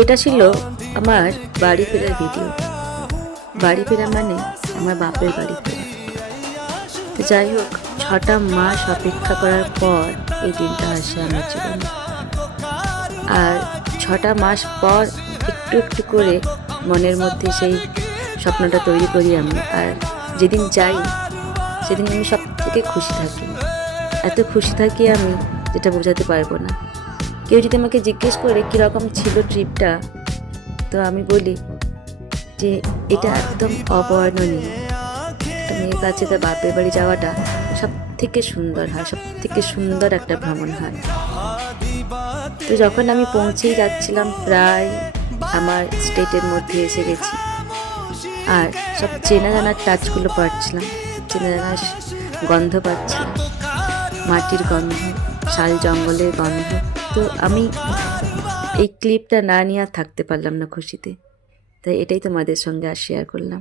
এটা ছিল আমার বাড়ি ফেরার ভিডিও। বাড়ি ফেরা মানে আমার বাপের বাড়ি ফেরা। তো যাই হোক, 6টা মাস অপেক্ষা করার পর এই দিনটা আসে আমার জীবনে। আর 6টা মাস পর একটু একটু করে মনের মধ্যে সেই স্বপ্নটা তৈরি করি আমি। আর যেদিন যাই সেদিন আমি সব থেকে খুশি থাকি। এত খুশি থাকি আমি, যেটা বোঝাতে পারবো না। কেউ যদি আমাকে জিজ্ঞেস করে কীরকম ছিল ট্রিপটা, তো আমি বলি যে এটা একদম অবর্ণনীয়। একটা মেয়ের কাছে তার বাপের বাড়ি যাওয়াটা সব থেকে সুন্দর হয়, সব থেকে সুন্দর একটা ভ্রমণ হয়। তো যখন আমি পৌঁছেই যাচ্ছিলাম, প্রায় আমার স্টেটের মধ্যে এসে গেছি, আর সব চেনা জানার টাচগুলো পাচ্ছিলাম, চেনা জানার গন্ধ পাচ্ছিলাম, মাটির গন্ধ, শাল জঙ্গলের গন্ধ। তো আমি এই ক্লিপটা না নিয়ে আর থাকতে পারলাম না খুশিতে, তাই এটাই তোমাদের সঙ্গে আর শেয়ার করলাম।